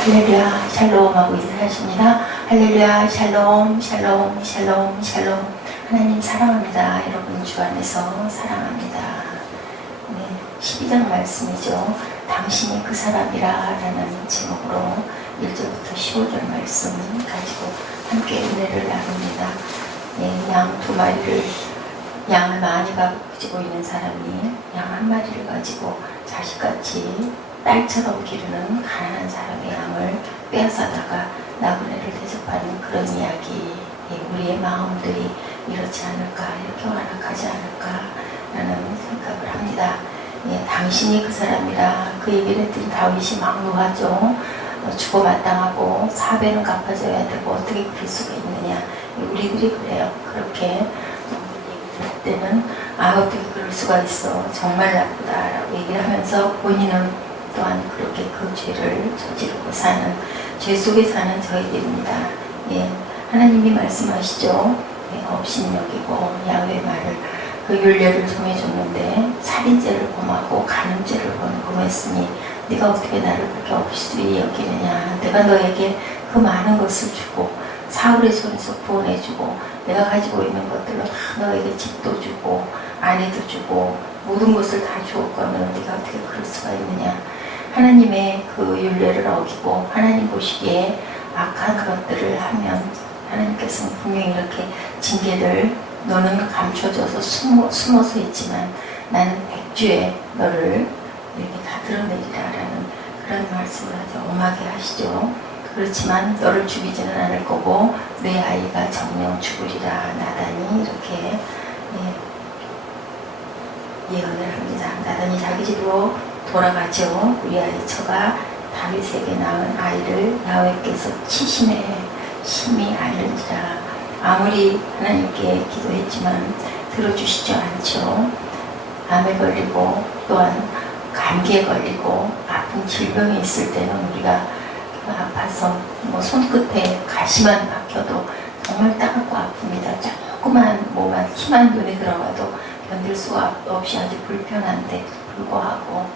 할렐루야 샬롬하고 인사하십니다. 할렐루야 샬롬 샬롬 샬롬 샬롬. 하나님 사랑합니다. 여러분 주 안에서 사랑합니다. 네, 12장 말씀이죠. 당신이 그 사람이라 라는 제목으로 1절부터 15절 말씀 가지고 함께 은혜를 나눕니다. 네, 양 2마리를 양을 많이 가지고 있는 사람이 양 1마리를 가지고 자식같이 딸처럼 기르는 가난한 사람의 양을 빼앗아다가 나그네를 대접하는 그런 이야기. 우리의 마음들이 이렇지 않을까, 이렇게 완악하지 않을까라는 생각을 합니다. 당신이 그 사람이라 그 얘기를 했더니 다윗이 막 노하죠. 주고 마땅하고 사배는 갚아줘야 되고 어떻게 그럴 수가 있느냐. 우리들이 그래요. 그렇게 얘기를 할 때는 어떻게 그럴 수가 있어, 정말 나쁘다라고 얘기를 하면서 본인은 또한 그렇게 그 죄를 저지르고 사는, 죄 속에 사는 저희들입니다. 하나님이 말씀하시죠. 업신여기고 야훼의 말을, 그 율례를 정해줬는데 살인죄를 범하고 간음죄를 범했으니 네가 어떻게 나를 그렇게 업신이 여기느냐. 내가 너에게 그 많은 것을 주고 사울의 손에서 구원해주고 내가 가지고 있는 것들로 다 너에게 집도 주고 아내도 주고 모든 것을 다 주었거늘 네가 어떻게 그럴 수가 있느냐. 하나님의 그 율례를 어기고 하나님 보시기에 악한 것들을 하면 하나님께서는 분명히 이렇게 징계를, 너는 감춰져서 숨어서 있지만 나는 백주에 너를 이렇게 다 드러내리라라는 그런 말씀을 아주 엄하게 하시죠. 그렇지만 너를 죽이지는 않을 거고 내 아이가 정녕 죽으리라 나단이 이렇게 예언을 합니다. 나단이 자기 집으로 돌아가죠. 우리 아이 처가 다윗에게 낳은 아이를 야훼께서 치심에 심히 앓는지라. 아무리 하나님께 기도했지만 들어주시지 않죠. 암에 걸리고 또한 감기에 걸리고 아픈 질병이 있을 때는 우리가 아파서 손끝에 가시만 박혀도 정말 따갑고 아픕니다. 조그만 몸만 힘한 눈에 들어가도 견딜 수가 없이 아주 불편한데 불구하고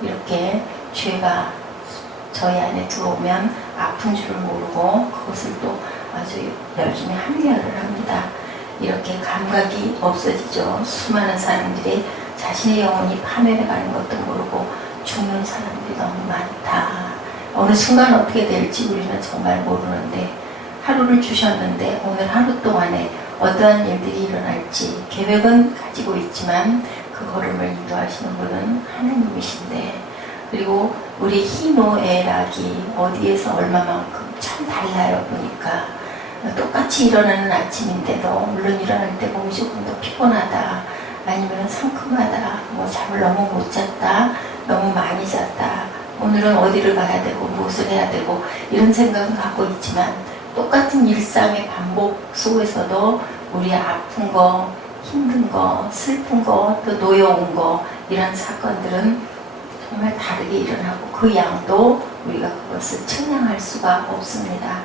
이렇게 죄가 저희 안에 들어오면 아픈 줄을 모르고 그것을 또 아주 열심히 합리화를 합니다. 이렇게 감각이 없어지죠. 수많은 사람들이 자신의 영혼이 파멸해가는 것도 모르고 죽는 사람들이 너무 많다. 어느 순간 어떻게 될지 우리는 정말 모르는데, 하루를 주셨는데 오늘 하루 동안에 어떠한 일들이 일어날지 계획은 가지고 있지만 그 걸음을 인도하시는 분은 하나님이신데, 그리고 우리 희노애락이 어디에서 얼마만큼 참 달라요. 보니까 똑같이 일어나는 아침인데도 물론 일어날 때 몸이 조금 더 피곤하다, 아니면 상큼하다, 잠을 너무 못 잤다, 너무 많이 잤다, 오늘은 어디를 가야 되고 무엇을 해야 되고 이런 생각은 갖고 있지만 똑같은 일상의 반복 속에서도 우리 아픈 거, 힘든 거, 슬픈 거, 또 노여운 거, 이런 사건들은 정말 다르게 일어나고 그 양도 우리가 그것을 측량할 수가 없습니다.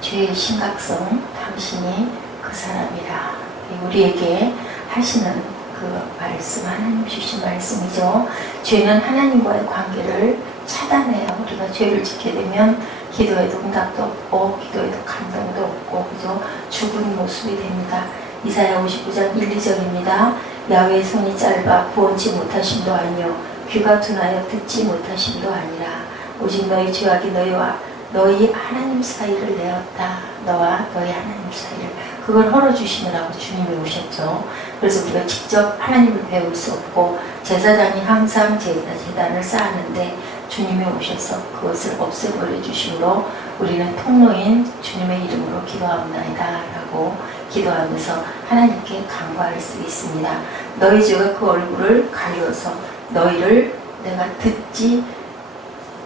죄의 심각성, 당신이 그 사람이라 우리에게 하시는 그 말씀, 하나님 주신 말씀이죠. 죄는 하나님과의 관계를 차단해요. 우리가 죄를 지게 되면 기도에도 응답도 없고 기도에도 감동도 없고 그죠? 죽은 모습이 됩니다. 이사야 59장 1, 2절입니다. 야훼의 손이 짧아 구원치 못하심도 아니요 귀가 둔하여 듣지 못하심도 아니라 오직 너희 죄악이 너희와 너희 하나님 사이를 내었다. 너와 너희 하나님 사이를, 그걸 헐어주시느라고 주님이 오셨죠. 그래서 우리가 직접 하나님을 배울 수 없고 제사장이 항상 제단을 쌓았는데 주님이 오셔서 그것을 없애버려 주심으로 우리는 통로인 주님의 이름으로 기도합나이다 라고 기도하면서 하나님께 간구할 수 있습니다. 너희 죄가 그 얼굴을 가리워서 너희를 내가 듣지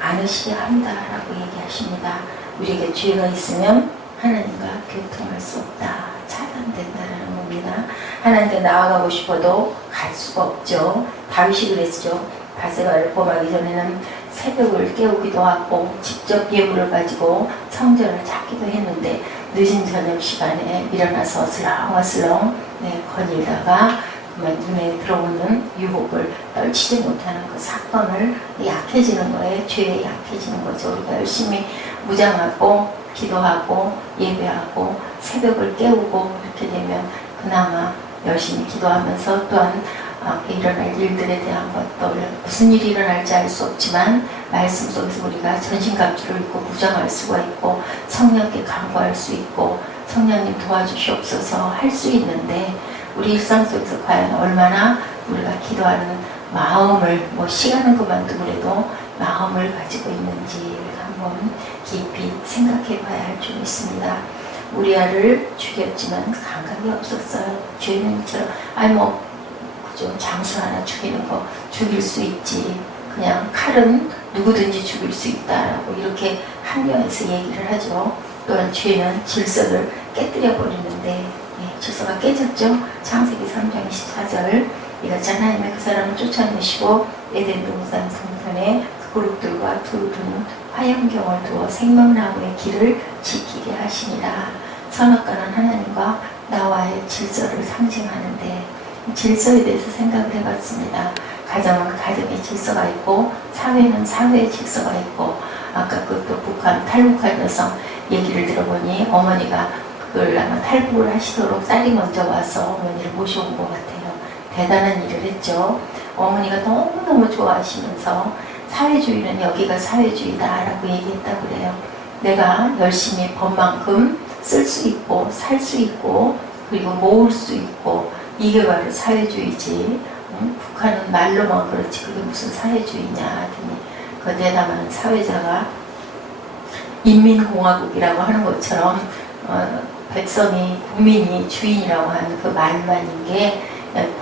않으시게 한다 라고 얘기하십니다. 우리에게 죄가 있으면 하나님과 교통할 수 없다, 차단된다라는 겁니다. 하나님께 나아가고 싶어도 갈 수가 없죠. 다윗이 그랬죠. 바세바를 범하기 전에는 새벽을 깨우기도 하고 직접 예물을 가지고 성전을 찾기도 했는데 늦은 저녁 시간에 일어나서 슬렁슬렁 거닐다가 그만 눈에 들어오는 유혹을 떨치지 못하는 그 사건을 약해지는 거예요. 죄에 약해지는 거죠. 우리가 열심히 무장하고 기도하고 예배하고 새벽을 깨우고 이렇게 되면 그나마 열심히 기도하면서 또한 일어날 일들에 대한 것들, 무슨 일이 일어날지 알 수 없지만 말씀 속에서 우리가 전신갑주를 입고 무장할 수가 있고 성령께 간구할 수 있고 성령님 도와주시옵소서 할 수 있는데 우리 일상 속에서 과연 얼마나 우리가 기도하는 마음을 시간은 그만두고라도 마음을 가지고 있는지 한번 깊이 생각해 봐야 할 줄 있습니다. 우리아를 죽였지만 감각이 없었어요. 죄인처럼 그죠? 장수 하나 죽이는 거 죽일 수 있지. 그냥 칼은 누구든지 죽일 수 있다라고 이렇게 한면에서 얘기를 하죠. 또한 죄는 질서를 깨뜨려 버리는데 질서가 깨졌죠. 창세기 3장 24절 이같이 하나님의 그 사람을 쫓아내시고 에덴 동산 동산에 그룹들과 두른 화염경을 두어 생명나무의 길을 지키게 하시니라. 선악과는 하나님과 나와의 질서를 상징하는데 질서에 대해서 생각을 해봤습니다. 가정은 가정의 질서가 있고 사회는 사회의 질서가 있고 아까 그또 북한 탈북한 여성 얘기를 들어보니 어머니가 그걸 아마 탈북을 하시도록 딸이 먼저 와서 어머니를 모셔온 것 같아요. 대단한 일을 했죠. 어머니가 너무너무 좋아하시면서 사회주의는 여기가 사회주의다라고 얘기했다고 그래요. 내가 열심히 번만큼 쓸 수 있고 살 수 있고 그리고 모을 수 있고 이게 바로 사회주의지. 북한은 말로만 그렇지 그게 무슨 사회주의냐 하더니 그 대담한 사회자가 인민공화국이라고 하는 것처럼 백성이 국민이 주인이라고 하는 그 말만인 게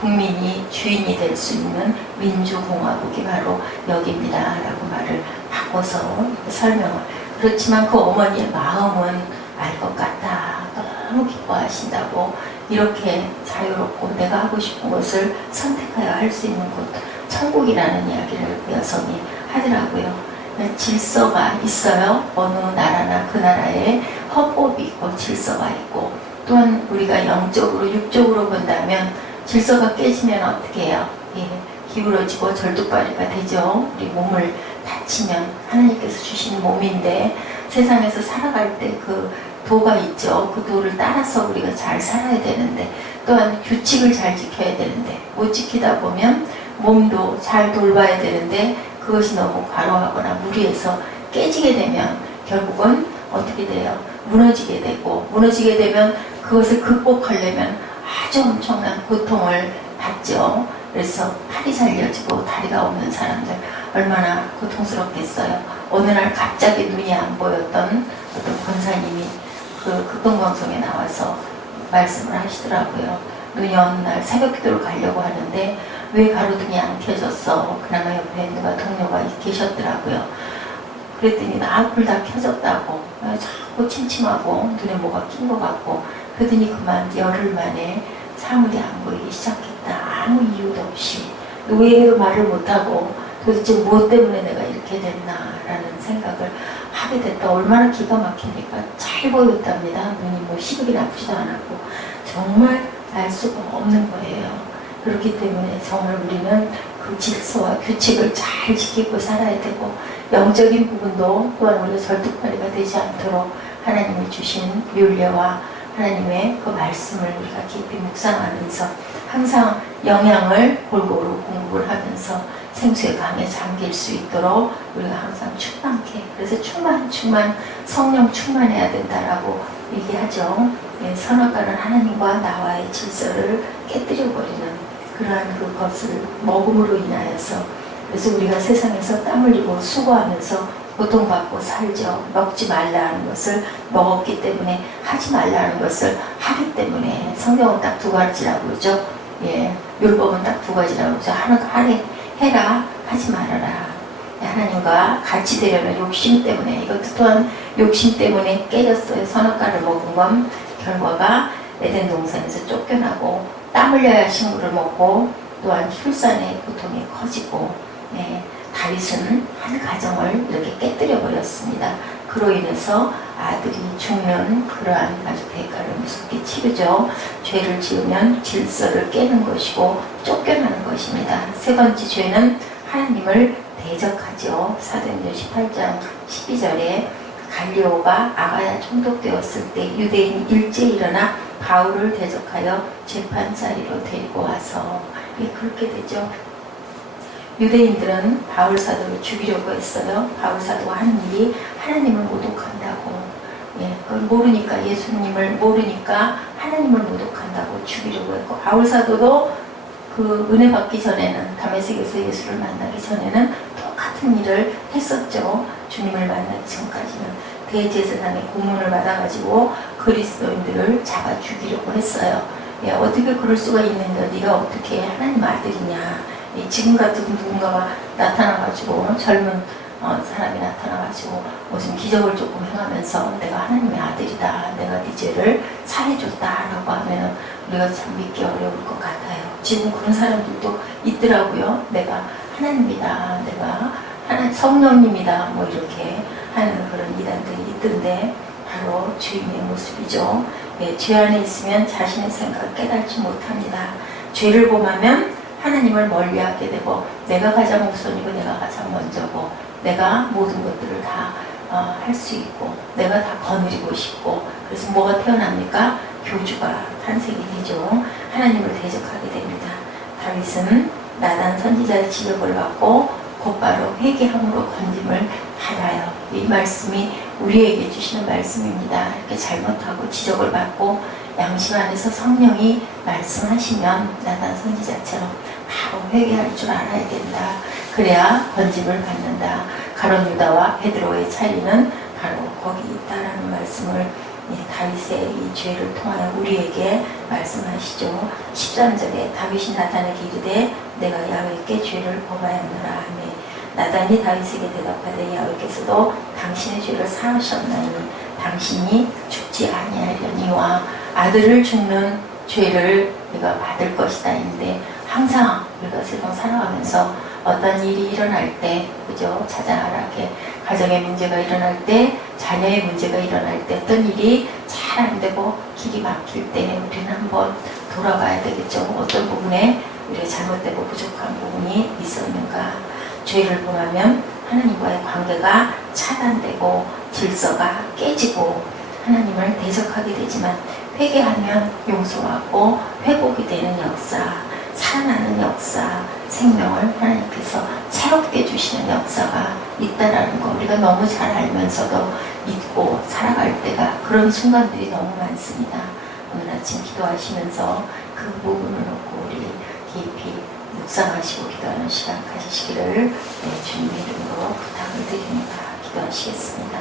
국민이 주인이 될 수 있는 민주공화국이 바로 여기입니다 라고 말을 바꿔서 설명을 그렇지만 그 어머니의 마음은 알 것 같다. 너무 기뻐하신다고 이렇게 자유롭고 내가 하고 싶은 것을 선택하여 할 수 있는 곳 천국이라는 이야기를 그 여성이 하더라고요. 질서가 있어요. 어느 나라나 그 나라에 헌법이 있고 질서가 있고 또한 우리가 영적으로 육적으로 본다면 질서가 깨지면 어떻게 해요? 기울어지고 절뚝발이가 되죠. 우리 몸을 다치면 하나님께서 주신 몸인데 세상에서 살아갈 때 그 도가 있죠. 그 도를 따라서 우리가 잘 살아야 되는데 또한 규칙을 잘 지켜야 되는데 못 지키다 보면 몸도 잘 돌봐야 되는데 그것이 너무 과로하거나 무리해서 깨지게 되면 결국은 어떻게 돼요? 무너지게 되고 무너지게 되면 그것을 극복하려면 아주 엄청난 고통을 받죠. 그래서 팔이 잘려지고 다리가 없는 사람들 얼마나 고통스럽겠어요. 어느 날 갑자기 눈이 안 보였던 어떤 권사님이 그 극동방송에 나와서 말씀을 하시더라고요. 눈이 어느 날 새벽기도를 가려고 하는데 왜 가로등이 안 켜졌어? 그나마 옆에 누가 동료가 계셨더라고요. 그랬더니 앞을 다 켜졌다고 자꾸 침침하고 눈에 뭐가 낀 것 같고 그러더니 그만 열흘 만에 사물이 안 보이기 시작했다. 아무 이유도 없이 왜 말을 못하고 도대체 무엇 때문에 내가 이렇게 됐나라는 생각을 하게 됐다. 얼마나 기가 막힙니까? 잘 보였답니다. 눈이 시력이 나쁘지도 않았고 정말 알 수가 없는 거예요. 그렇기 때문에 정말 우리는 그 질서와 규칙을 잘 지키고 살아야 되고 영적인 부분도 또한 우리가 절뚝발이가 되지 않도록 하나님이 주신 율례와 하나님의 그 말씀을 우리가 깊이 묵상하면서 항상 영양을 골고루 공부를 하면서 생수의 강에 잠길 수 있도록 우리가 항상 충만케 그래서 충만 성령 충만해야 된다라고 얘기하죠. 선악과는 하나님과 나와의 질서를 깨뜨려버리는 그러한 그것을 먹음으로 인하여서 그래서 우리가 세상에서 땀 흘리고 수고하면서 고통받고 살죠. 먹지 말라는 것을 먹었기 때문에 하지 말라는 것을 하기 때문에 성경은 딱 두 가지라고 그러죠. 율법은 딱 두 가지라고 그러죠. 하나는 해라 하지 말아라. 하나님과 같이 되려면 욕심 때문에 이것도 또한 욕심 때문에 깨졌어요. 선악과를 먹은 건 결과가 에덴 동산에서 쫓겨나고 땀 흘려야 식물을 먹고 또한 출산의 고통이 커지고 다윗은 한 가정을 이렇게 깨뜨려 버렸습니다. 그로 인해서 아들이 죽는 그러한 가족 대가를 무섭게 치르죠. 죄를 지으면 질서를 깨는 것이고 쫓겨나는 것입니다. 세 번째 죄는 하나님을 대적하죠. 사도행전 18장 12절에 갈리오가 아가야 총독되었을 때 유대인이 일제히 일어나 바울을 대적하여 재판자리로 데리고 와서 그렇게 되죠. 유대인들은 바울 사도를 죽이려고 했어요. 바울 사도가 하는 일이 하나님을 모독한다고, 그걸 모르니까, 예수님을 모르니까 하나님을 모독한다고 죽이려고 했고, 바울 사도도 그 은혜 받기 전에는, 다메섹에서 예수를 만나기 전에는 똑같은 일을 했었죠. 주님을 만나기 전까지는 대제사장의 고문을 받아가지고 그리스도인들을 잡아 죽이려고 했어요. 어떻게 그럴 수가 있는가? 네가 어떻게 하나님 아들이냐? 지금 같은 누군가가 나타나가지고 젊은 사람이 나타나가지고 무슨 기적을 조금 행하면서 내가 하나님의 아들이다, 내가 네 죄를 사해줬다라고 하면 우리가 참 믿기 어려울 것 같아요. 지금 그런 사람들도 있더라고요. 내가 하나님이다, 내가 성령님이다, 뭐 이렇게 하는 그런 이단들이 있던데 바로 주인의 모습이죠. 죄 안에 있으면 자신의 생각을 깨닫지 못합니다. 죄를 범하면 하나님을 멀리하게 되고 내가 가장 우선이고 내가 가장 먼저고 내가 모든 것들을 다 할 수 있고 내가 다 거느리고 싶고 그래서 뭐가 태어납니까? 교주가 탄생이 되죠. 하나님을 대적하게 됩니다. 다윗은 나단 선지자의 지적을 받고 곧바로 회개함으로 건짐을 받아요. 이 말씀이 우리에게 주시는 말씀입니다. 이렇게 잘못하고 지적을 받고 양심 안에서 성령이 말씀하시면 나단 선지자처럼 바로 회개할 줄 알아야 된다. 그래야 건짐을 받는다. 가룟 유다와 베드로의 차이는 바로 거기 있다라는 말씀을 다윗의 이 죄를 통하여 우리에게 말씀하시죠. 13절에 다윗이 나단에게 이르되 내가 야훼께 죄를 범하였노라 하매 나단이 다윗에게 대답하되 야훼께서도 당신의 죄를 사하셨나니 당신이 죽지 아니하려니와 아들을 죽는 죄를 네가 받을 것이다. 인데 항상 우리가 세상 살아가면서 어떤 일이 일어날 때, 그죠? 자잘하게 가정의 문제가 일어날 때, 자녀의 문제가 일어날 때, 어떤 일이 잘 안 되고 길이 막힐 때 우리는 한번 돌아봐야 되겠죠. 어떤 부분에 우리가 잘못되고 부족한 부분이 있었는가. 죄를 범하면 하나님과의 관계가 차단되고 질서가 깨지고 하나님을 대적하게 되지만 회개하면 용서하고 회복이 되는 역사, 살아나는 역사, 생명을 하나님께서 새롭게 주시는 역사가 있다라는 거 우리가 너무 잘 알면서도 잊고 살아갈 때가 그런 순간들이 너무 많습니다. 오늘 아침 기도하시면서 그 부분을 놓고 우리 깊이 묵상하시고 기도하는 시간 가지시기를 주님의 이름으로 부탁을 드립니다. 기도하시겠습니다.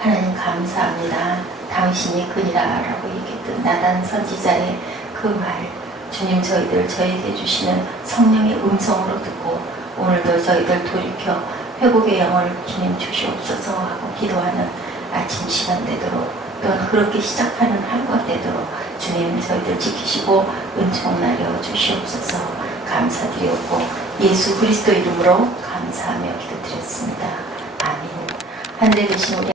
하나님 감사합니다. 당신이 그니라 라고 얘기했던 나단 선지자의 그 말, 주님 저에게 주시는 성령의 음성으로 듣고 오늘도 저희들 돌이켜 회복의 영을 주님 주시옵소서 하고 기도하는 아침 시간 되도록 또한 그렇게 시작하는 하루가 되도록 주님 저희들 지키시고 은총 나려 주시옵소서 감사드리옵고 예수 그리스도 이름으로 감사하며 기도드렸습니다. 아멘. 하늘에 계신 우리